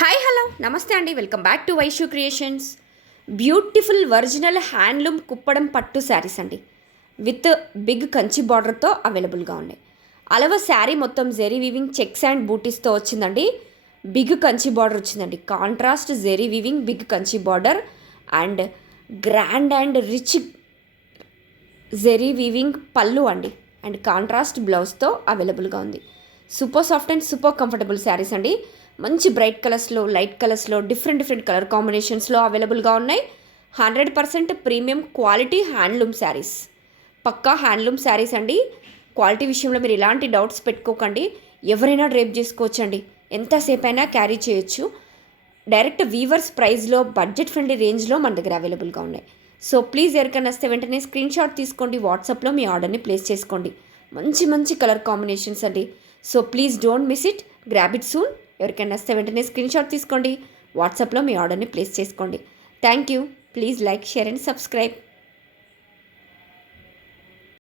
Hi hello నమస్తే అండి, welcome back to Vaishu creations. Beautiful original handloom Kuppadam పట్టు శారీస్ అండి, విత్ బిగ్ కంచి బార్డర్తో అవైలబుల్గా ఉన్నాయి. అలవ శారీ మొత్తం జెరీ వీవింగ్ చెక్స్ అండ్ బూటీస్తో వచ్చిందండి. బిగ్ కంచి బార్డర్ వచ్చిందండి, contrast zari weaving big Kanchi border and grand and rich zari weaving పళ్ళు అండి, అండ్ కాంట్రాస్ట్ బ్లౌజ్తో అవైలబుల్గా ఉంది. Super soft and super comfortable saris అండి. మంచి బ్రైట్ కలర్స్లో, లైట్ కలర్స్లో, డిఫరెంట్ కలర్ కాంబినేషన్స్లో అవైలబుల్గా ఉన్నాయి. 100% ప్రీమియం క్వాలిటీ హ్యాండ్లూమ్ శారీస్, పక్కా హ్యాండ్లూమ్ శారీస్ అండి. క్వాలిటీ విషయంలో మీరు ఎలాంటి డౌట్స్ పెట్టుకోకండి, ఎవరైనా డ్రేప్ చేసుకోవచ్చండి, ఎంతసేపు అయినా క్యారీ చేయొచ్చు. డైరెక్ట్ వీవర్స్ ప్రైస్లో బడ్జెట్ ఫ్రెండ్లీ రేంజ్లో మన దగ్గర అవైలబుల్గా ఉన్నాయి. సో ప్లీజ్ ఎవరికైనా వస్తే వెంటనే స్క్రీన్ షాట్ తీసుకోండి, వాట్సాప్లో మీ ఆర్డర్ని ప్లేస్ చేసుకోండి. మంచి కలర్ కాంబినేషన్స్ అండి. So please don't miss it, grab it soon. ఎవరికైనా వస్తే వెంటనే స్క్రీన్ షాట్ తీసుకోండి, వాట్సాప్లో మీ ఆర్డర్ని ప్లేస్ చేసుకోండి. Thank you. Please like, share and subscribe.